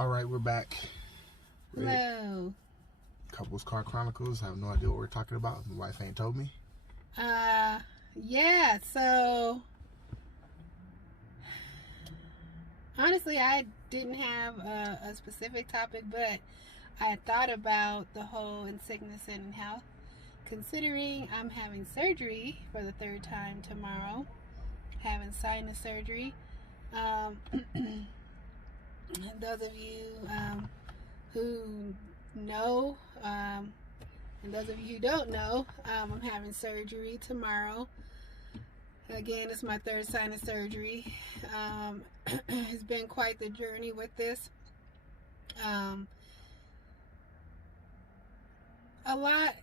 All right, we're back. Hello. Couples Car Chronicles. I have no idea what we're talking about. My wife ain't told me. Yeah, so honestly, I didn't have a specific topic, but I thought about the whole in sickness and in health, considering I'm having surgery for the third time tomorrow, having sinus surgery. Those of you who know, and those of you who don't know, I'm having surgery tomorrow. Again, it's my third sinus surgery. It's been quite the journey with this. A lot,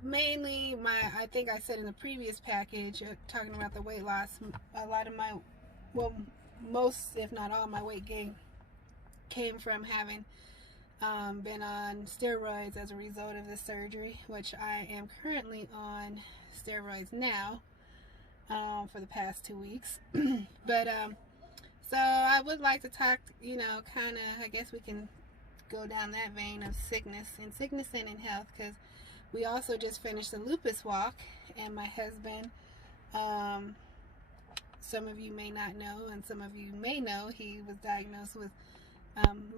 mainly I think I said in the previous package, talking about the weight loss, a lot of most, if not all, my weight gain came from having been on steroids as a result of this surgery, which I am currently on steroids now for the past 2 weeks. But so I would like to talk, kind of, I guess we can go down that vein of sickness and in health, because we also just finished the lupus walk, and my husband, some of you may not know and some of you may know, he was diagnosed with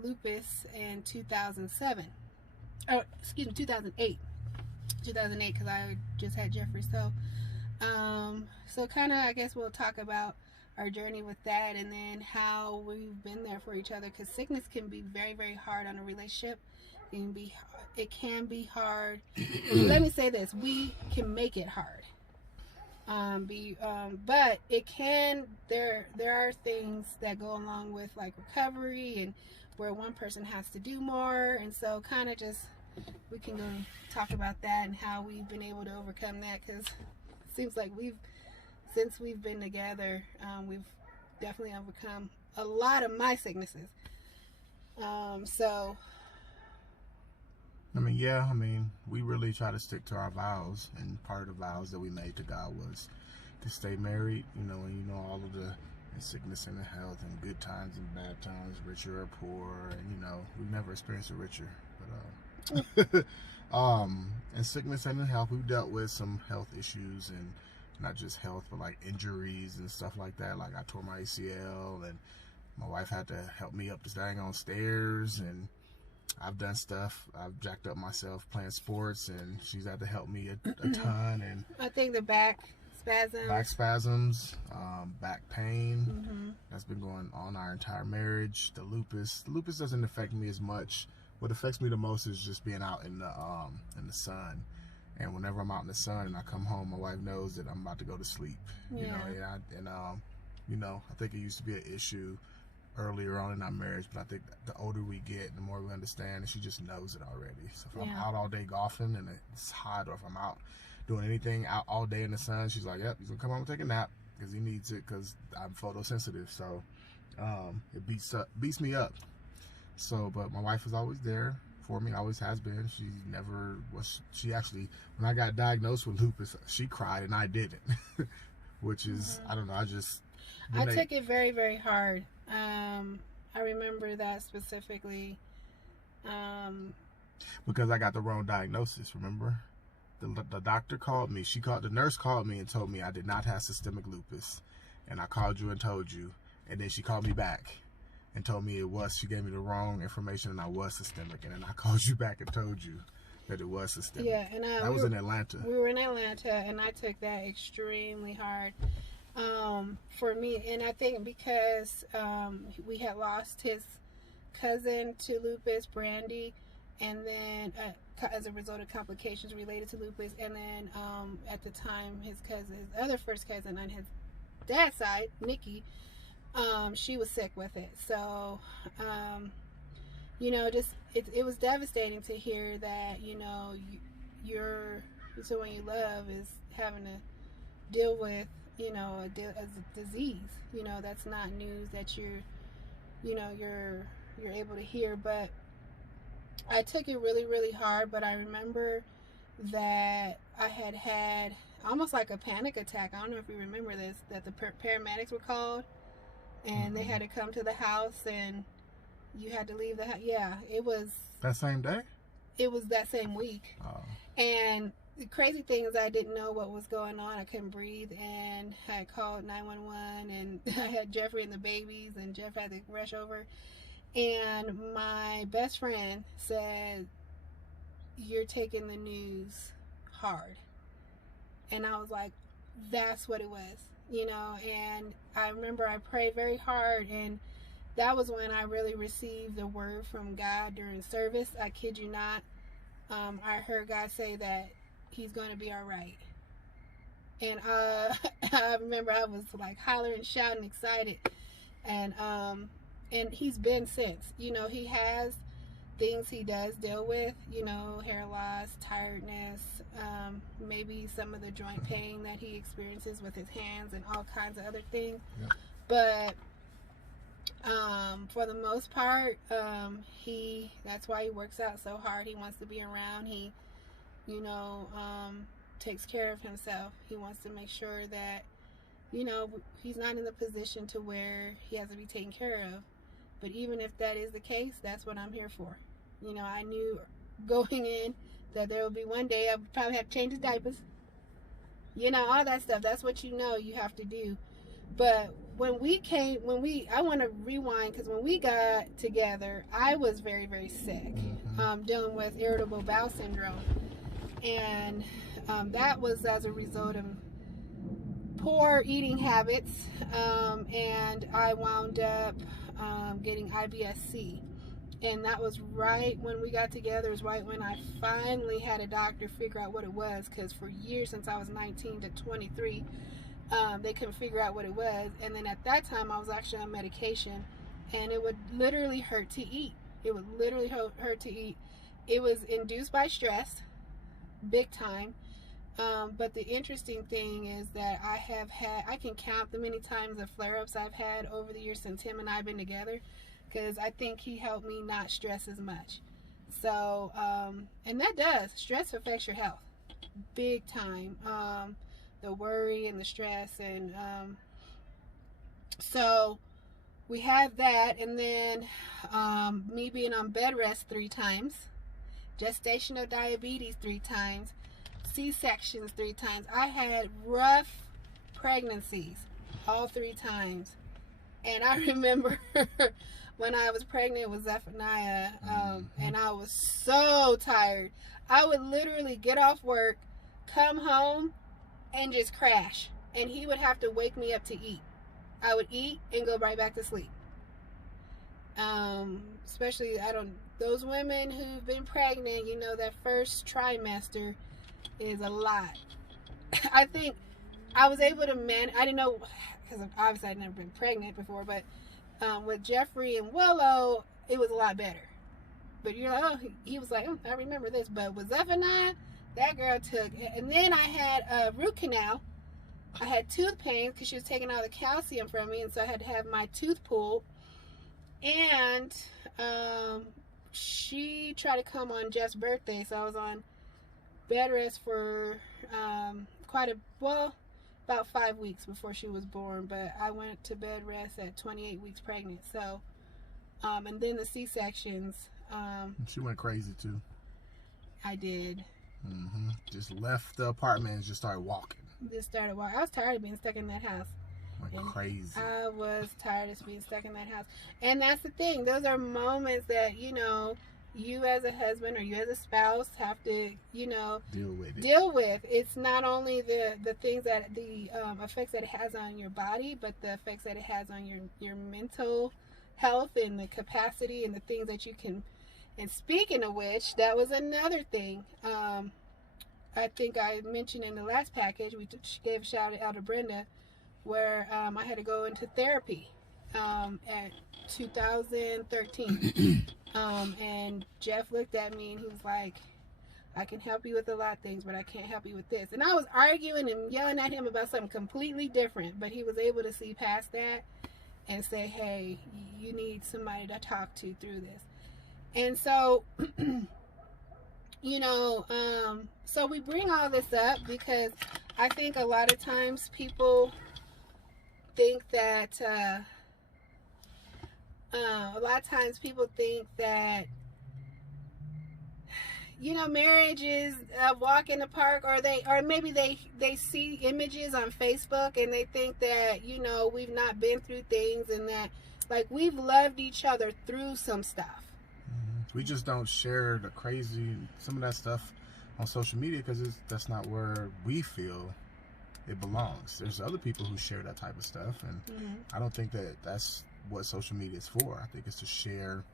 lupus in 2007. Oh, excuse me, 2008. 2008, because I just had Jeffrey. So kind of, I guess we'll talk about our journey with that, and then how we've been there for each other, because sickness can be very, very hard on a relationship. It can be hard. Let me say this: we can make it hard. But it can. There are things that go along with, like, recovery, and where one person has to do more, and so kind of just we can go talk about that and how we've been able to overcome that, because it seems like since we've been together, we've definitely overcome a lot of my sicknesses. So we really try to stick to our vows, and part of the vows that we made to God was to stay married, and all of the sickness and the health, and good times and bad times, richer or poor, and we've never experienced a richer, but in sickness and in health, we've dealt with some health issues, and not just health, but like injuries and stuff like that. Like, I tore my ACL, and my wife had to help me up the dang on stairs, and I've done stuff. I've jacked up myself playing sports, and she's had to help me a ton. And I think the back spasms, back pain, that's been going on our entire marriage. The lupus doesn't affect me as much. What affects me the most is just being out in the sun. And whenever I'm out in the sun and I come home, my wife knows that I'm about to go to sleep. I think it used to be an issue earlier on in our marriage, but I think the older we get, the more we understand, and she just knows it already. So if I'm out all day golfing and it's hot, or if I'm out doing anything out all day in the sun, she's like, yep, he's gonna come home and take a nap, because he needs it, because I'm photosensitive. So it beats me up. So, but my wife is always there for me, always has been. She actually, when I got diagnosed with lupus, she cried and I didn't. Which is, I don't know, I took it very, very hard. I remember that specifically. Because I got the wrong diagnosis, remember? The doctor called me. The nurse called me and told me I did not have systemic lupus. And I called you and told you. And then she called me back and told me she gave me the wrong information, and I was systemic. And then I called you back and told you that it was systemic. Yeah, and that was in Atlanta. We were in Atlanta, and I took that extremely hard for me. And I think because we had lost his cousin to lupus, Brandy, and then as a result of complications related to lupus, and then at the time his other first cousin on his dad's side, Nikki, she was sick with it. So it was devastating to hear that someone you love is having to deal with a disease. That's not news that you're able to hear. But I took it really, really hard. But I remember that I had almost like a panic attack. I don't know if you remember this, that the paramedics were called, and they had to come to the house and You had to leave the house. Yeah, it was. That same day? It was that same week. Oh. And the crazy thing is I didn't know what was going on. I couldn't breathe, and I called 911, and I had Jeffrey and the babies, and Jeff had to rush over. And my best friend said, "You're taking the news hard." And I was like, that's what it was, you know. And I remember I prayed very hard, and that was when I really received the word from God during service. I kid you not. I heard God say that he's going to be all right. And I remember I was like hollering, shouting, excited. And he's been since. You know, he has things he does deal with, you know, hair loss, tiredness, maybe some of the joint pain that he experiences with his hands and all kinds of other things. Yep. But for the most part, that's why he works out so hard. He wants to be around. He, you know, takes care of himself. He wants to make sure that, you know, he's not in the position to where he has to be taken care of. But even if that is the case, that's what I'm here for. You know, I knew going in that there would be one day I would probably have to change his diapers. You know, all that stuff. That's what you know you have to do. But I want to rewind, because when we got together, I was very, very sick, dealing with irritable bowel syndrome. And that was as a result of poor eating habits. And I wound up getting IBS-C. And that was right when we got together. It was right when I finally had a doctor figure out what it was, because for years, since I was 19 to 23, they couldn't figure out what it was. And then at that time, I was actually on medication, and it would literally hurt to eat. It would literally hurt to eat. It was induced by stress, big time. But the interesting thing is that I can count the many times of flare-ups I've had over the years since him and I have been together, because I think he helped me not stress as much. So, and that does. Stress affects your health big time. The worry and the stress. And so we had that. And then me being on bed rest 3 times, gestational diabetes 3 times, C-sections 3 times. I had rough pregnancies all 3 times. And I remember when I was pregnant with Zephaniah, and I was so tired. I would literally get off work, come home, and just crash. And he would have to wake me up to eat. I would eat and go right back to sleep. Especially, those women who've been pregnant, you know, that first trimester is a lot. I think I was able to I didn't know, because obviously I'd never been pregnant before, but with Jeffrey and Willow, it was a lot better. But you're like, oh, he was like, oh, I remember this. But with Zephaniah, that girl took, and then I had a root canal. I had tooth pain because she was taking all the calcium from me, and so I had to have my tooth pulled. And she tried to come on Jeff's birthday, so I was on bed rest for about 5 weeks before she was born. But I went to bed rest at 28 weeks pregnant. So, and then the C-sections. She went crazy too. I did. Just left the apartment and just started walking. I was tired of being stuck in that house. Like crazy. I was tired of being stuck in that house. And that's the thing. Those are moments that, you know, you as a husband or you as a spouse have to, you know, deal with. It's not only the things that the effects that it has on your body, but the effects that it has on your mental health and the capacity and the things that you can. And speaking of which, that was another thing. I think I mentioned in the last package, we gave a shout out to Brenda, where I had to go into therapy at 2013. And Jeff looked at me and he was like, I can help you with a lot of things, but I can't help you with this. And I was arguing and yelling at him about something completely different, but he was able to see past that and say, hey, you need somebody to talk to through this. And so, you know, so we bring all this up because I think a lot of times people think that A lot of times people think that, you know, marriage is a walk in the park, or maybe they see images on Facebook and they think that, you know, we've not been through things, and that like we've loved each other through some stuff. We just don't share the crazy, some of that stuff on social media, because that's not where we feel it belongs. There's other people who share that type of stuff, and I don't think that that's what social media is for. I think it's to share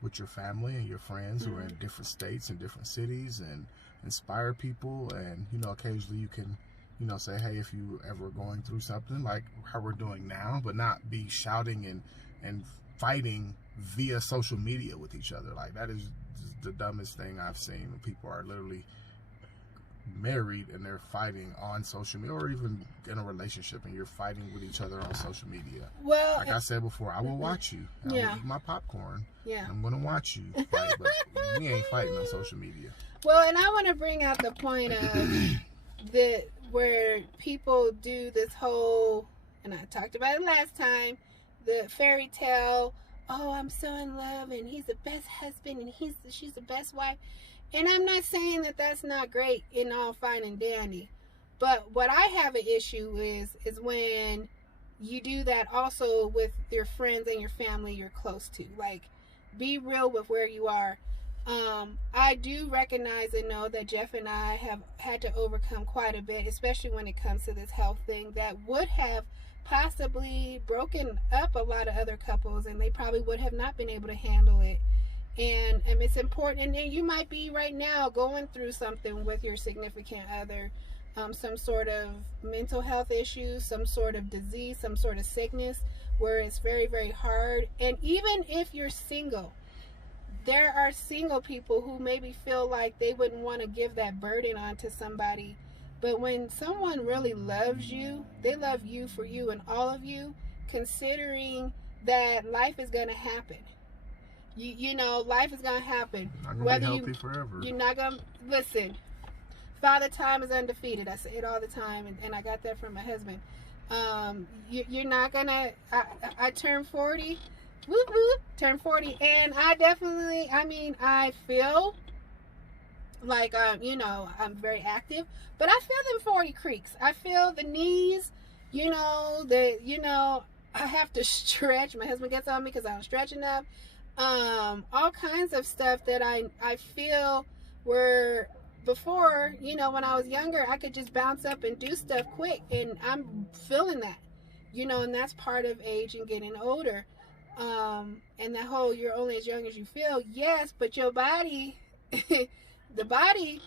with your family and your friends who are in different states and different cities, and inspire people. And, you know, occasionally you can, you know, say, hey, if you ever going through something like how we're doing now, but not be shouting and fighting via social media with each other. Like, that is the dumbest thing I've seen, when people are literally married and they're fighting on social media, or even in a relationship and you're fighting with each other on social media. Well, like I said before, I will watch you. I will eat my popcorn. Yeah, I'm gonna watch you fight, but we ain't fighting on social media. Well, and I want to bring out the point of where people do this whole, and I talked about it last time, the fairy tale. Oh, I'm so in love, and he's the best husband, and she's the best wife. And I'm not saying that that's not great and all fine and dandy, but what I have an issue is when you do that also with your friends and your family you're close to. Like, be real with where you are. I do recognize and know that Jeff and I have had to overcome quite a bit, especially when it comes to this health thing, that would have possibly broken up a lot of other couples, and they probably would have not been able to handle it. And it's important, and you might be right now going through something with your significant other, some sort of mental health issue, some sort of disease, some sort of sickness, where it's very, very hard. And even if you're single, there are single people who maybe feel like they wouldn't want to give that burden onto somebody. But when someone really loves you, they love you for you and all of you, considering that life is going to happen. You know, life is going to happen. Not going to be healthy forever. You're not going to, listen, Father Time is undefeated. I say it all the time, and I got that from my husband. You're not going to, I turned 40, whoop, whoop, turned 40, and I feel like, you know, I'm very active, but I feel them 40 creaks. I feel the knees, I have to stretch. My husband gets on me because I don't stretch enough. All kinds of stuff that I feel where before, you know, when I was younger, I could just bounce up and do stuff quick, and I'm feeling that, you know, and that's part of age and getting older. And that whole, you're only as young as you feel. Yes, but your body, the body,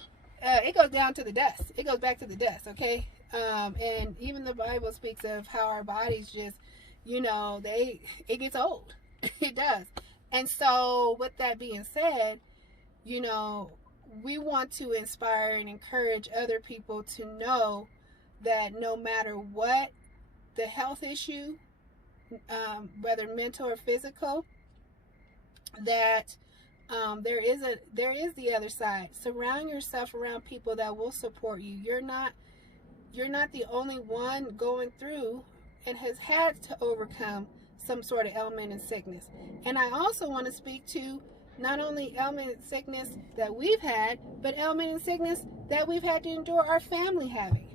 it goes down to the dust. It goes back to the dust. Okay. And even the Bible speaks of how our bodies just, you know, it gets old. It does. And so with that being said, you know, we want to inspire and encourage other people to know that no matter what the health issue, whether mental or physical, that there is the other side. Surround yourself around people that will support you. You're not the only one going through and has had to overcome some sort of ailment and sickness. And I also want to speak to not only ailment and sickness that we've had, but ailment and sickness that we've had to endure our family having.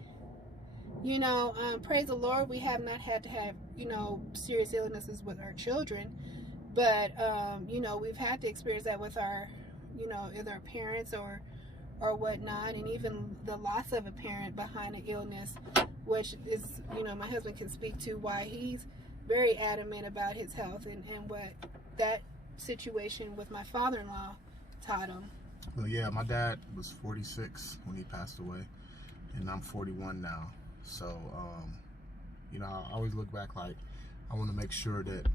You know, praise the Lord, we have not had to have, you know, serious illnesses with our children, but, you know, we've had to experience that with our, you know, either our parents or whatnot, and even the loss of a parent behind an illness, which is, you know, my husband can speak to why he's very adamant about his health and what that situation with my father-in-law taught him. Well, yeah, my dad was 46 when he passed away, and I'm 41 now. So, you know, I always look back like I want to make sure that,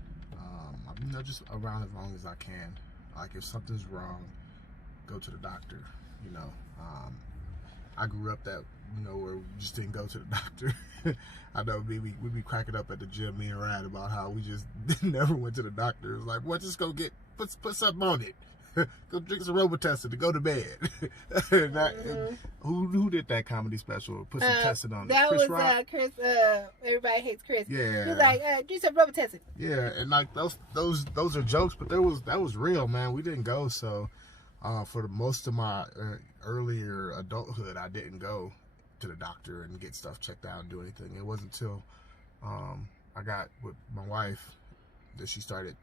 you know, just around as long as I can. Like, if something's wrong, go to the doctor, you know. I grew up that, you know, where we just didn't go to the doctor. I know we'd be cracking up at the gym, me and Rad, about how we just never went to the doctor. It was like, well, just go put something on it. Go drink some Robitussin to go to bed. Who did that comedy special? Put some Tussin on it. That Chris was Rock? Chris. Everybody hates Chris. Yeah. He was like, drink some Robitussin. Yeah, and like those are jokes, but that was real, man. We didn't go, so for most of my earlier adulthood, I didn't go to the doctor and get stuff checked out and do anything. It wasn't until I got with my wife that she started,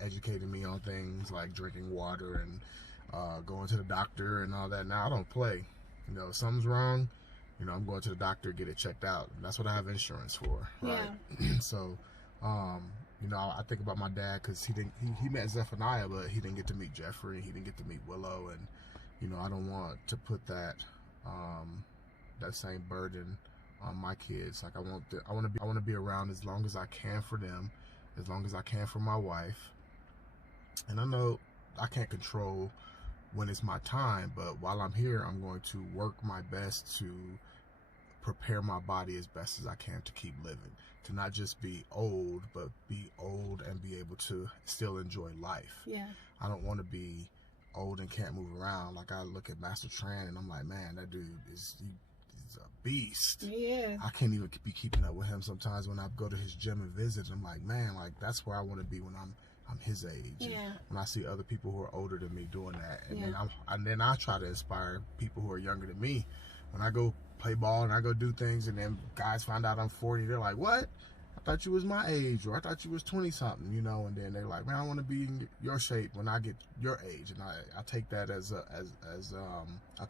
educating me on things like drinking water and going to the doctor and all that. Now I don't play. If something's wrong, I'm going to the doctor, get it checked out. And that's what I have insurance for, right? Yeah. So, I think about my dad because he met Zephaniah, but he didn't get to meet Jeffrey. He didn't get to meet Willow, and I don't want to put that that same burden on my kids. Like I want to be around as long as I can for them, as long as I can for my wife. And I know I can't control when it's my time, but while I'm here, I'm going to work my best to prepare my body as best as I can to keep living, to not just be old, but be old and be able to still enjoy life. Yeah. I don't want to be old and can't move around. Like I look at Master Tran and I'm like, man, that dude he's a beast. Yeah. I can't even be keeping up with him sometimes when I go to his gym and visit. I'm like, man, like that's where I want to be when I'm his age. Yeah. And when I see other people who are older than me doing that, and Yeah. then I try to inspire people who are younger than me. When I go play ball and I go do things, and then guys find out I'm 40, they're like, "What? I thought you was my age, or I thought you was 20 something," And then they're like, "Man, I want to be in your shape when I get your age," and I take that as a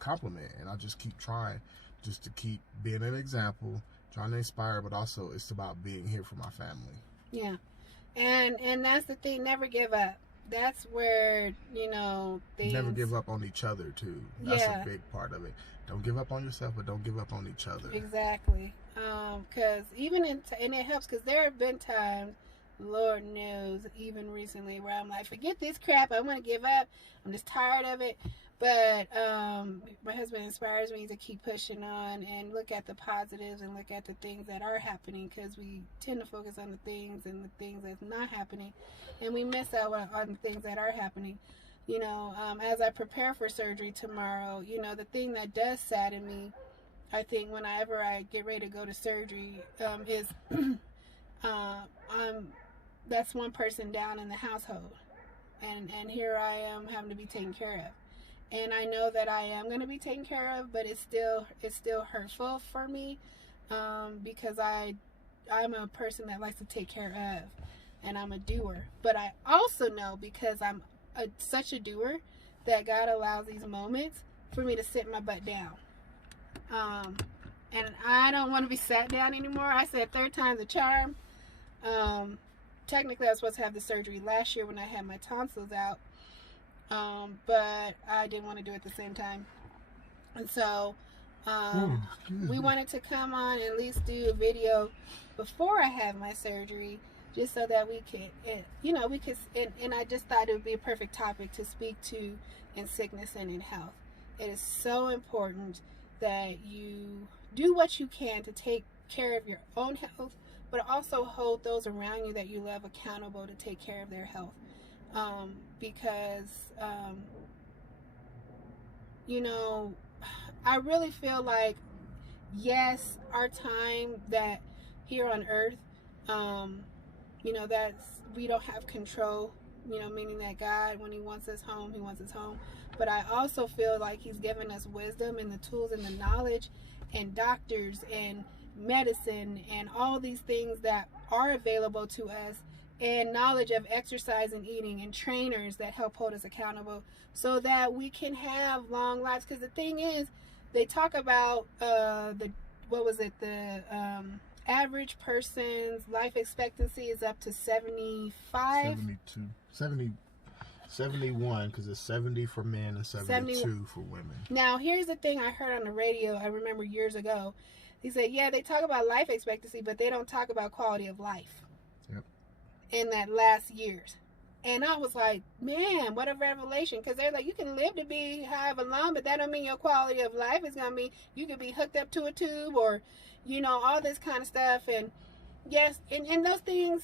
compliment, and I just keep trying, just to keep being an example, trying to inspire, but also it's about being here for my family. Yeah. And that's the thing, never give up. That's where, things... Never give up on each other, too. That's a big part of it. Don't give up on yourself, but don't give up on each other. Exactly. Because even and it helps, because there have been times, Lord knows, even recently, where I'm like, forget this crap, I want to give up. I'm just tired of it. But my husband inspires me to keep pushing on and look at the positives and look at the things that are happening, because we tend to focus on the things that's not happening, and we miss out on the things that are happening. As I prepare for surgery tomorrow, the thing that does sadden me, I think, whenever I get ready to go to surgery, is that's one person down in the household, and here I am having to be taken care of. And I know that I am going to be taken care of, but it's still hurtful for me, because I'm a person that likes to take care of, and I'm a doer. But I also know, because I'm such a doer, that God allows these moments for me to sit my butt down. And I don't want to be sat down anymore. I said third time's a charm. Technically, I was supposed to have the surgery last year when I had my tonsils out. But I didn't want to do it at the same time. And so, we wanted to come on and at least do a video before I had my surgery, just so that we could, and I just thought it would be a perfect topic to speak to in sickness and in health. It is so important that you do what you can to take care of your own health, but also hold those around you that you love accountable to take care of their health. Because I really feel like, yes, our time that here on earth, that's, we don't have control, meaning that God, when he wants us home, he wants us home. But I also feel like he's given us wisdom and the tools and the knowledge and doctors and medicine and all these things that are available to us, and knowledge of exercise and eating, and trainers that help hold us accountable, so that we can have long lives. Because the thing is, they talk about the average person's life expectancy is up to 75? 71, because it's 70 for men and 72 for women. Now, here's the thing I heard on the radio, I remember years ago. He said, yeah, they talk about life expectancy, but they don't talk about quality of life. Yep. In that last years. And I was like, man, what a revelation. Because they're like, you can live to be however long, but that don't mean your quality of life is going to be, you could be hooked up to a tube, or, all this kind of stuff. And yes, and those things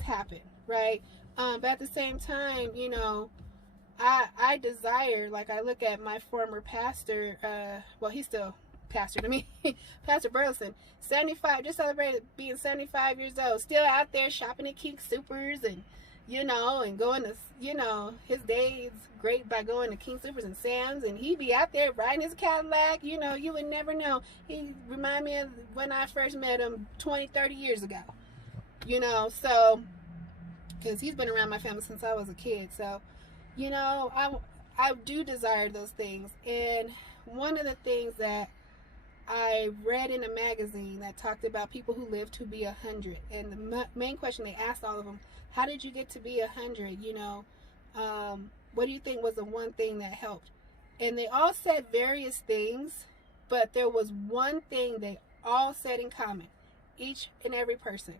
happen, right? But at the same time, I desire, like I look at my former pastor, well, he's still pastor to me, Pastor Burleson, 75, just celebrated being 75 years old, still out there shopping at King Soopers and, you know, and going to, you know, his day is great by going to King Soopers and Sam's, and he'd be out there riding his Cadillac, you know, you would never know. He remind me of when I first met him 20, 30 years ago, you know, so, because he's been around my family since I was a kid, so, you know, I do desire those things. And one of the things that I read in a magazine that talked about people who live to be 100, and the main question they asked all of them, how did you get to be 100? You know, what do you think was the one thing that helped? And they all said various things, but there was one thing they all said in common, each and every person.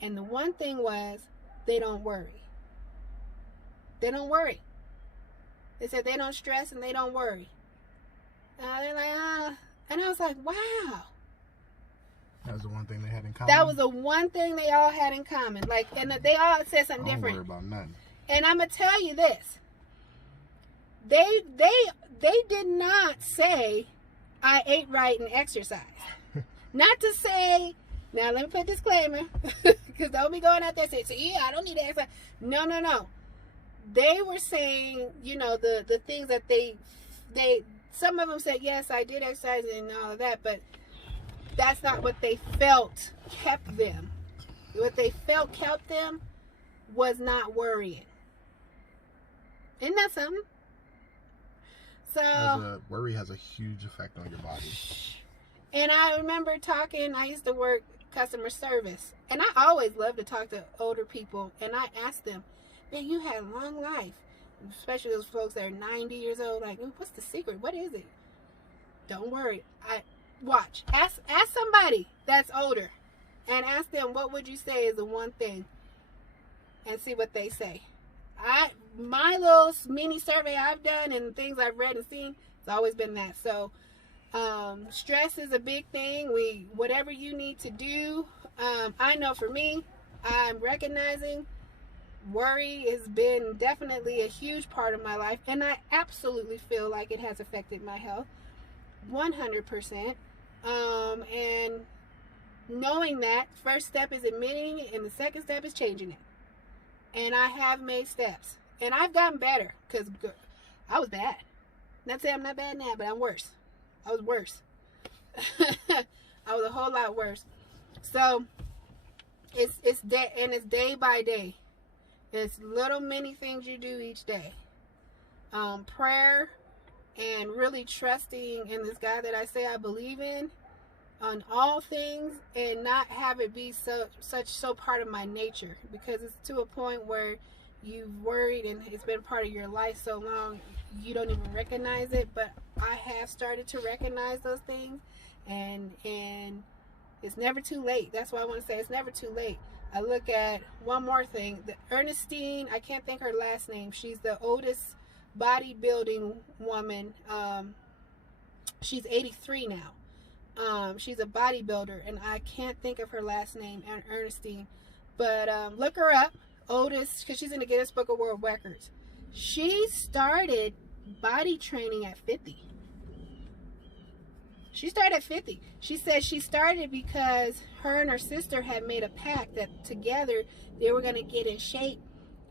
And the one thing was, they don't worry. They don't worry. They said they don't stress and they don't worry. They're like, and I was like, wow. That was the one thing they had in common. That was the one thing they all had in common. Like, and they all said something different. Don't worry about nothing. And I'm gonna tell you this. They did not say I ate right and exercised. Not to say, now let me put a disclaimer, because don't be going out there saying, see, I don't need to exercise. No. They were saying, you know, the things that they some of them said, yes, I did exercise and all of that, but that's not what they felt kept them. What they felt kept them was not worrying. Isn't that something? So worry has a huge effect on your body. And I remember I used to work customer service, and I always loved to talk to older people, and I asked them, man, you had a long life, especially those folks that are 90 years old, like, what's the secret? What is it? Don't worry. Ask somebody that's older, and ask them, what would you say is the one thing, and see what they say. My little mini survey I've done and things I've read and seen, it's always been that. So stress is a big thing. Whatever you need to do, I know for me, I'm recognizing worry has been definitely a huge part of my life, and I absolutely feel like it has affected my health 100%. And knowing that, first step is admitting it, and the second step is changing it. And I have made steps, and I've gotten better, because I was bad. Not saying I'm not bad now, but I'm worse. I was worse. I was a whole lot worse. So it's day by day. It's little many things you do each day. Prayer and really trusting in this God that I say I believe in on all things, and not have it be so part of my nature, because it's to a point where you've worried and it's been part of your life so long you don't even recognize it. But I have started to recognize those things, and it's never too late. That's why I want to say it's never too late. I look at one more thing. The Ernestine, I can't think her last name. She's the oldest bodybuilding woman. She's 83 now. She's a bodybuilder, and I can't think of her last name, Ernestine. But look her up. Oldest, because she's in the Guinness Book of World Records. She started body training at 50. She started at 50. She said she started because her and her sister had made a pact that together they were going to get in shape.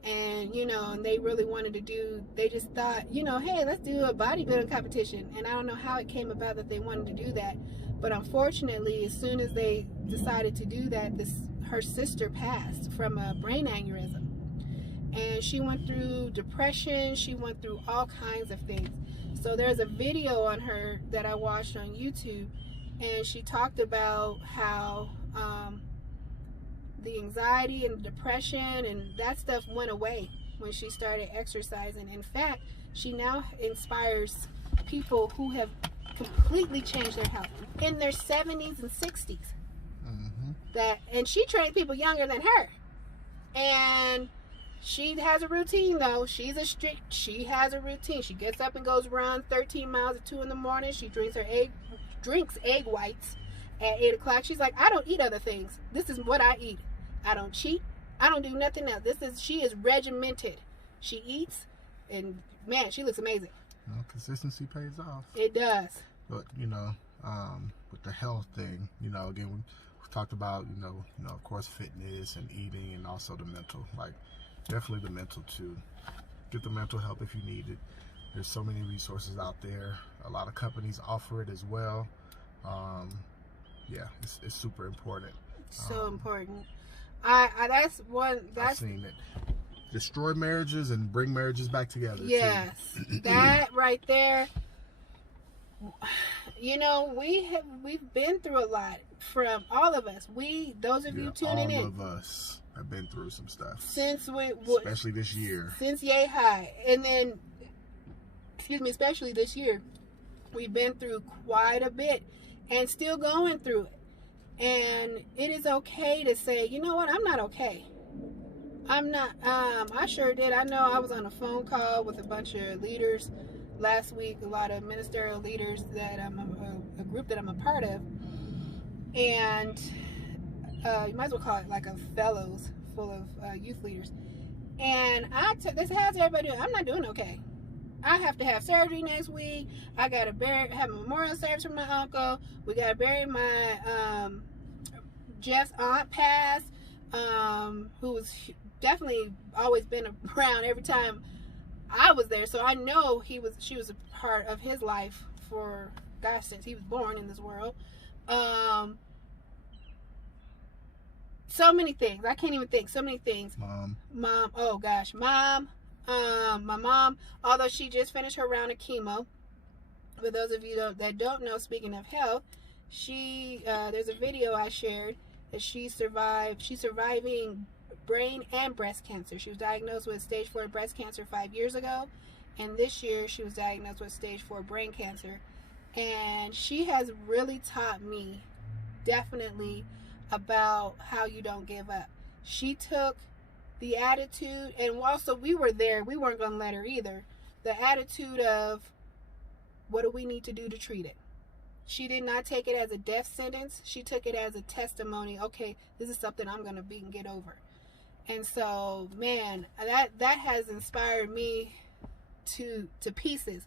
And, you know, and they really wanted to they just thought, you know, hey, let's do a bodybuilding competition. And I don't know how it came about that they wanted to do that. But unfortunately, as soon as they decided to do that, her sister passed from a brain aneurysm. And she went through depression. She went through all kinds of things. So there's a video on her that I watched on YouTube, and she talked about how the anxiety and depression and that stuff went away when she started exercising. In fact, she now inspires people who have completely changed their health in their 70s and 60s. Mm-hmm. And she trained people younger than her. And she has a routine, though. She has a routine. She gets up and goes run 13 miles at 2 in the morning. She drinks egg whites at 8 o'clock. She's like, I don't eat other things. This is what I eat. I don't cheat. I don't do nothing else. She is regimented. She eats, and man, she looks amazing. Consistency pays off. It does. But, with the health thing, again, we talked about, of course, fitness and eating, and also the mental. Like, definitely the mental, too. Get the mental help if you need it. There's so many resources out there. A lot of companies offer it as well. It's super important. So important. I've seen it destroy marriages and bring marriages back together. Yes, that right there. We've been through a lot from all of us. Those of you tuning in. All of us have been through some stuff. Especially this year. Since Yay High, and then, especially this year, we've been through quite a bit, and still going through it. And it is okay to say, you know what, I'm not okay. I'm not, I sure did. I know I was on a phone call with a bunch of leaders last week, a lot of ministerial leaders that a group that I'm a part of. And you might as well call it like a fellows full of youth leaders. And they said, how's everybody doing? I'm not doing okay. I have to have surgery next week. I got to have a memorial service for my uncle. We got to bury my Jeff's aunt passed, who was definitely always been around every time I was there. So I know she was a part of his life for, gosh, since he was born in this world. So many things. I can't even think. So many things. Mom. Oh gosh. Mom. My mom, although she just finished her round of chemo. For those of you that don't know, speaking of health, there's a video I shared that she's surviving brain and breast cancer. She was diagnosed with stage 4 breast cancer 5 years ago, and this year she was diagnosed with stage 4 brain cancer. And she has really taught me definitely about how you don't give up. She took the attitude, and also we were there, we weren't going to let her either, the attitude of, what do we need to do to treat it? She did not take it as a death sentence. She took it as a testimony. Okay, this is something I'm going to beat and get over. And so, man, that has inspired me to pieces.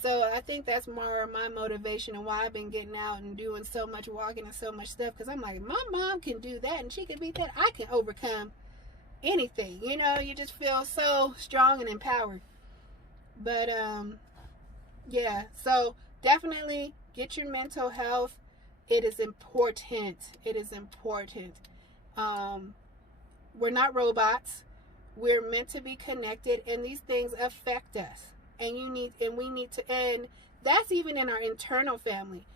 So I think that's more my motivation and why I've been getting out and doing so much walking and so much stuff, because I'm like, my mom can do that and she can beat that. I can overcome anything. You just feel so strong and empowered. But so definitely get your mental health. It is important. We're not robots. We're meant to be connected, and these things affect us. And and that's even in our internal family.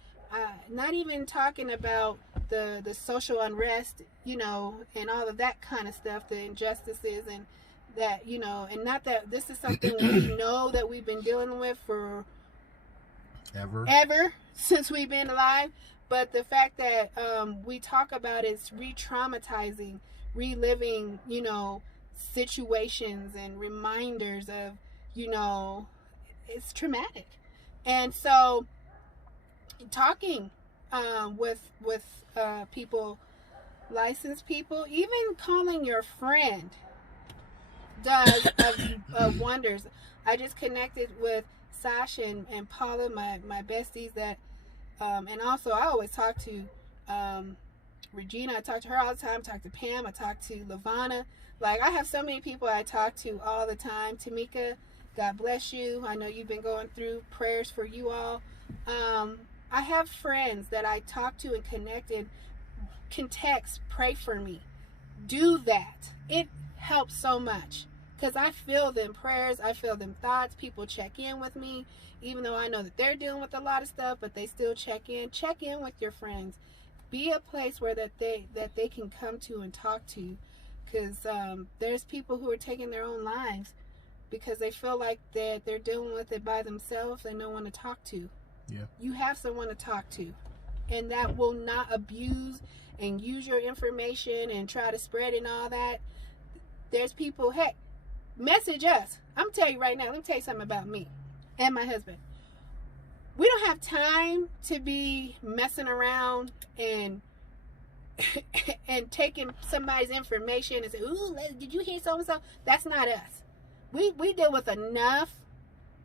Not even talking about the social unrest, and all of that kind of stuff, the injustices, and that, and not that this is something we know that we've been dealing with for ever since we've been alive, but the fact that we talk about it's re-traumatizing, reliving, situations and reminders of, it's traumatic. And so talking with people, licensed people, even calling your friend does wonders. I just connected with Sasha and Paula, my besties, that and also I always talk to Regina. I talk to her all the time. Talk to Pam. I talk to Lavana. Like, I have so many people I talk to all the time. Tamika, God bless you. I know you've been going through, prayers for you all. I have friends that I talk to and connect and can text, pray for me. Do that. It helps so much, because I feel them prayers. I feel them thoughts. People check in with me, even though I know that they're dealing with a lot of stuff, but they still check in. Check in with your friends. Be a place where that they can come to and talk to, because there's people who are taking their own lives because they feel like that they're dealing with it by themselves and no one to talk to. Yeah. You have someone to talk to, and that will not abuse and use your information and try to spread it and all that. There's people, heck, message us. I'm telling you right now, let me tell you something about me and my husband. We don't have time to be messing around and taking somebody's information and say, ooh, did you hear so-and-so? That's not us. We deal with enough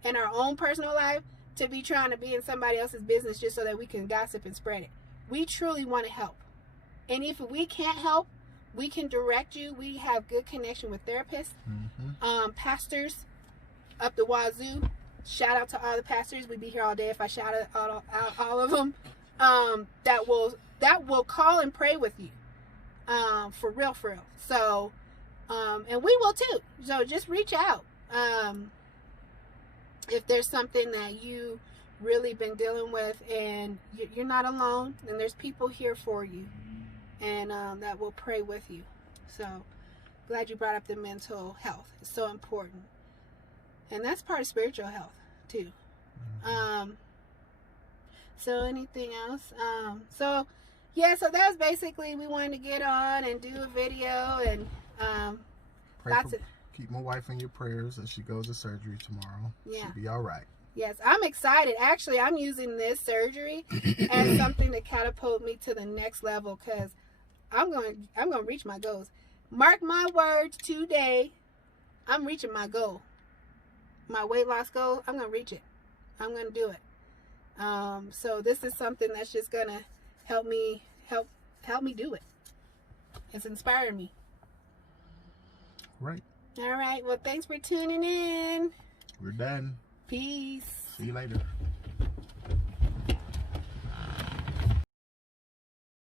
in our own personal life to be trying to be in somebody else's business just so that we can gossip and spread it. We truly want to help. And if we can't help, we can direct you. We have good connection with therapists, pastors up the wazoo. Shout out to all the pastors. We'd be here all day if I shout out all of them. That will call and pray with you. For real. So, and we will too. So just reach out. If there's something that you really been dealing with and you're not alone, then there's people here for you, and that will pray with you. So glad you brought up the mental health. It's so important, and that's part of spiritual health too. So anything else? So that was basically, we wanted to get on and do a video and keep my wife in your prayers as she goes to surgery tomorrow. Yeah. She'll be all right. Yes, I'm excited. Actually, I'm using this surgery as something to catapult me to the next level, because I'm going to reach my goals. Mark my words, today I'm reaching my goal. My weight loss goal, I'm going to reach it. I'm going to do it. So this is something that's just going to help me do it. It's inspiring me. Right. All right. Well, thanks for tuning in. We're done. Peace. See you later.